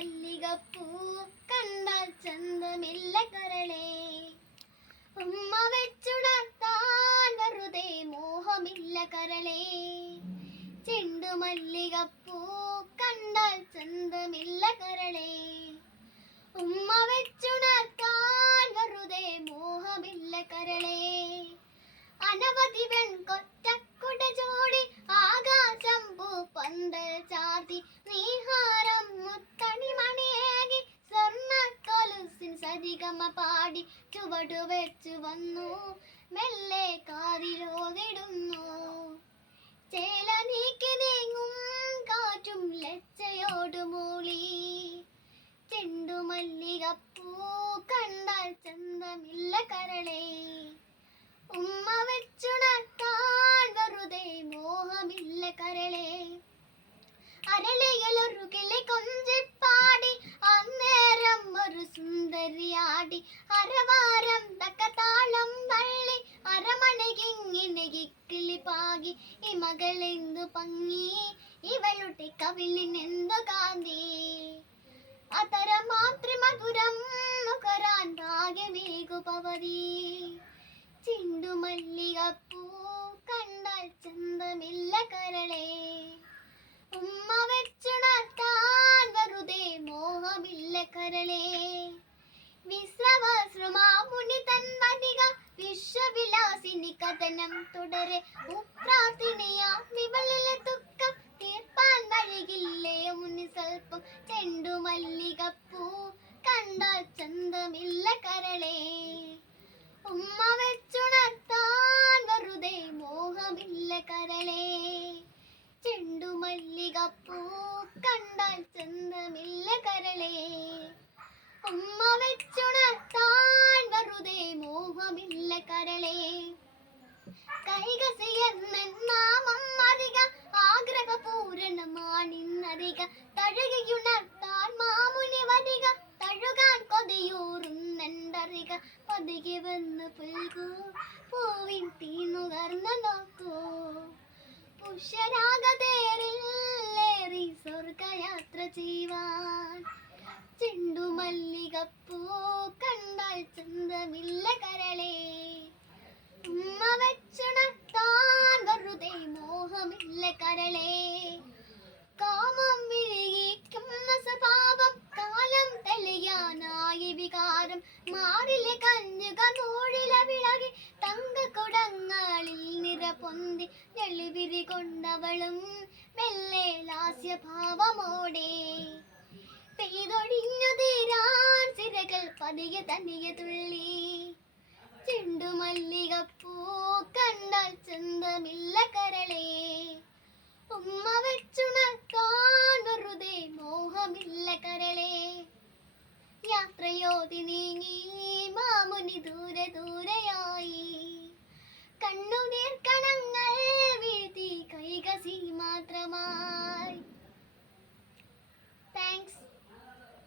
മല്ലികപ്പൂ കണ്ടാൽ ചന്തമില്ല കരളേ. ഉമ്മ വെച്ചുണർത്താൻ വെറുതെ മോഹമില്ല കരളേ. ചെണ്ടുമല്ലികപ്പൂ കണ്ടാൽ ചന്തമില്ല കരളേ. ഉമ്മ വെച്ചുണർത്താൻ വെറുതെ മോഹമില്ല കരളേ. അനവധി വെൺകൊറ്റക്കുട ജോടി ആകാശം പൂപ്പന്തൽ ചാർത്തി നീഹാരം മുത്തണിമണിയേകി സ്വർണ്ണക്കൊലുസിൻ സരിഗമ പാടി ചുവടു വെച്ചു വന്നു മെല്ലെ കാതിലോതിടുന്നു. ചേല നീക്കി നീങ്ങും കാറ്റും ലജ്ജയോടു മൂളി. ചെണ്ടുമല്ലികപ്പൂ കണ്ടാൽ ചന്തമില്ല കരളേ. ഉമ്മ വെച്ചുണർത്താൻ വെറുതെ മോഹമില്ല കരളേ. അരളികളൊരു കിളി കൊഞ്ചിപ്പാടി അന്നേരം ഒരു സുന്ദരിയാടി. അരവാരം തക്കതാളം തള്ളി അരമണികിങ്ങിനെ കിക്കിളി പാകി. ഈ മകളെന്തു ഭംഗി, ഇവളുടെ കവിളിനെന്തു കാന്തി. അതര മാത്രി മധുരം നുകരാൻ ഭാഗ്യമേകുപവതി. ചെണ്ടുമല്ലികപ്പൂ കണ്ടാൽ ചന്തമില്ല കരളേ. ഉമ്മ വെച്ചുണർത്താൻ വെറുതെ മോഹമില്ല കരളേ. വിശ്രവസ്രുമാമുനി തൻ വരിക വിശ്വവിലാസിനി കഥനം തുടരെ. ഉപ്രാർത്ഥിനിയാ വിവളിലെ ദുഃഖം തീർപ്പാൻ വഴികില്ലേ മുനി സ്വൽപ്പം. ചെണ്ടുമല്ലികപ്പൂ കണ്ടാൽ ചന്തമില്ല കരളേ. ഉമ്മ വെച്ചുണർത്താൻ വെറുതെ മോഹമില്ല കരളേ. ചെണ്ടുമല്ലികപ്പൂ കണ്ടാൽ ചന്തമില്ല കരളേ. ഉമ്മ വെച്ചുണർത്താൻ വെറുതെ മോഹമില്ല കരളേ. കൈകസിയെന്നൻ നാമം അറിക ആഗ്രഹപൂരണമാണിന്നറിക. തഴുകിയുണർത്താൻ മാമുനി വരിക തഴുകാൻ കൊതിയൂറുന്നെണ്ടറിക. പതികെ വന്ന് പുൽകൂ പൂവിൻ തീന്നുകർന്നു നോക്കൂ. പുഷ്യരാഗതേറിലേറി സ്വർഗയാത്ര ചെയ്യുവാൻ. ചെണ്ടുമല്ലികപ്പൂ കണ്ടാൽ ചന്തമില്ല കരളേ. ഉമ്മ വെച്ചുണർത്താൻ വെറുതെ മോഹമില്ല കരളേ. കാമം വിഴുകിക്കുന്ന സ്വഭാവം കാലം തെളിയാനായി വികാരം. മാറിലെ കഞ്ഞുക നൂഴില വിളകി തങ്കക്കുടങ്ങളിൽ നിറപൊന്തി. ഞെളിവിരി കൊണ്ടവളും മെല്ലെ ലാസ്യഭാവമോടെ. പെയ്തൊഴിഞ്ഞു തീരാൻ സിരകൾ പതിയെ തനിയെ തുള്ളി. ചെണ്ടുമല്ലികപ്പൂ കണ്ടാൽ ചന്തമില്ല കരളേ. ഉമ്മ വെച്ചുണർത്താൻ വെറുതെ മോഹമില്ല കരളേ. യാത്രയോതി നീങ്ങി മാമുനി ദൂരെ ദൂരെയായി.